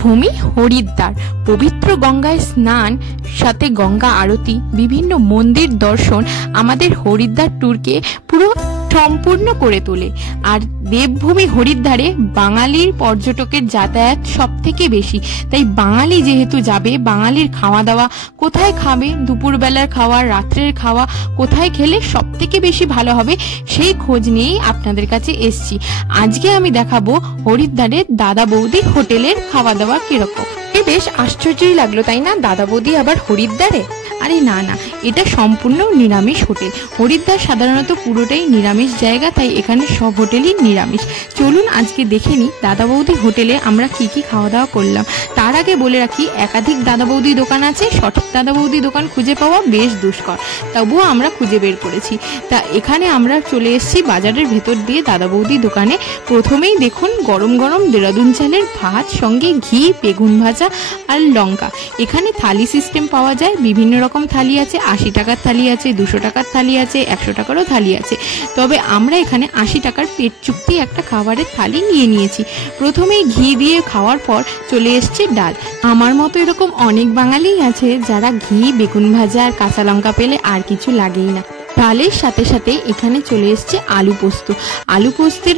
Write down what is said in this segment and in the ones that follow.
দেবভূমি হরিদ্বার, পবিত্র গঙ্গায় স্নান, সাথে গঙ্গা আরতি, বিভিন্ন মন্দির দর্শন আমাদের হরিদ্বার ট্যুরকে পুরো সম্পূর্ণ করে তোলে। আর দেবভূমি হরিদ্বারে বাঙালির পর্যটকের যাতায়াত সব থেকে বেশি, তাই বাঙালি যেহেতু যাবে, বাঙালির খাওয়া দাওয়া কোথায় খাবে, দুপুরবেলার খাওয়া, রাত্রের খাওয়া কোথায় খেলে সব থেকে বেশি ভালো হবে, সেই খোঁজ নিয়েই আপনাদের কাছে এসছি। আজকে আমি দেখাবো হরিদ্বারের দাদা বৌদি হোটেলের খাওয়া দাওয়া কিরকম। বেশ আশ্চর্যই লাগলো তাই না, দাদা বৌদি আবার হরিদ্বারে? আরে না না, এটা সম্পূর্ণ নিরামিষ হোটেল। হরিদ্বার সাধারণত পুরোটাই নিরামিষ জায়গা, তাই এখানে সব হোটেলই নিরামিষ। চলুন আজকে দেখে নিই দাদা বৌদি হোটেলে আমরা কি কি খাওয়া দাওয়া করলাম। তার আগে বলে রাখি, একাধিক দাদা বৌদি দোকান আছে, সঠিক দাদা বৌদি দোকান খুঁজে পাওয়া বেশ দুষ্কর, তবুও আমরা খুঁজে বের করেছি। তা এখানে আমরা চলে এসেছি বাজারের ভেতর দিয়ে দাদা বৌদি দোকানে। প্রথমেই দেখুন গরম গরম দেরাদুন চালের ভাত, সঙ্গে ঘি, বেগুন ভাজা আর লঙ্কা। এখানে থালি সিস্টেম পাওয়া যায়, বিভিন্ন রকম থালি আছে, 80 টাকার থালি আছে, 200 টাকার থালি আছে, 100 টাকারও থালি আছে। তবে আমরা এখানে 80 টাকার পেট চুক্তি একটা খাবারের থালি নিয়ে নিয়েছি। প্রথমেই ঘি দিয়ে খাওয়ার পর চলে এসছে ডাল। আমার মতো এরকম অনেক বাঙালিই আছে যারা ঘি, বেগুন ভাজা আর কাঁচা লঙ্কা পেলে আর কিছু লাগেই না। ডালের সাথে সাথে এখানে চলে এসছে আলু পোস্ত। আলু পোস্তের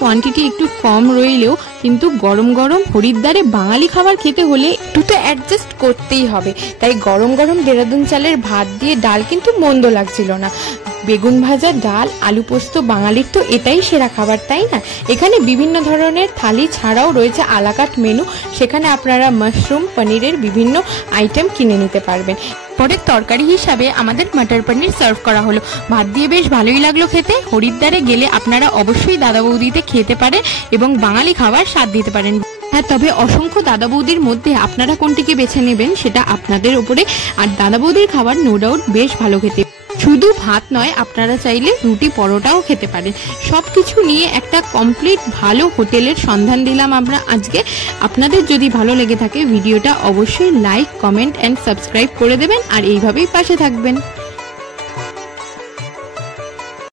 কোয়ান্টিটি একটু কম রইলেও কিন্তু গরম গরম হরিদ্বারে বাঙালি খাবার খেতে হলে একটু তো অ্যাডজাস্ট করতেই হবে, তাই গরম গরম দেরাদুন চালের ভাত দিয়ে ডাল কিন্তু মন্দ লাগছিল না। বেগুন ভাজা, ডাল, আলু পোস্ত, বাঙালির তো এটাই সেরা খাবার তাই না। এখানে বিভিন্ন ধরনের থালি ছাড়াও রয়েছে আলাকাট মেনু, সেখানে আপনারা মাশরুম, পনিরের বিভিন্ন আইটেম কিনে নিতে পারবেন। পরের তরকারি হিসাবে আমাদের মটর পনির সার্ভ করা হলো। ভাত দিয়ে বেশ ভালোই লাগলো খেতে। হরিদ্বারে গেলে আপনারা অবশ্যই দাদা বৌদিতে খেতে পারেন এবং বাঙালি খাবার স্বাদ দিতে পারেন। হ্যাঁ, তবে অসংখ্য দাদা বৌদির মধ্যে আপনারা কোনটিকে বেছে নেবেন সেটা আপনাদের উপরে। আর দাদা বৌদির খাবার নো ডাউট বেশ ভালো খেতে। শুধু ভাত নয়, আপনারা চাইলে রুটি পরোটাও খেতে পারেন। সবকিছু নিয়ে একটা কমপ্লিট ভালো হোটেলের সন্ধান দিলাম আমরা আজকে। আপনাদের যদি ভালো লেগে থাকে ভিডিওটা অবশ্যই লাইক, কমেন্ট এন্ড সাবস্ক্রাইব করে দেবেন আর এইভাবেই পাশে থাকবেন।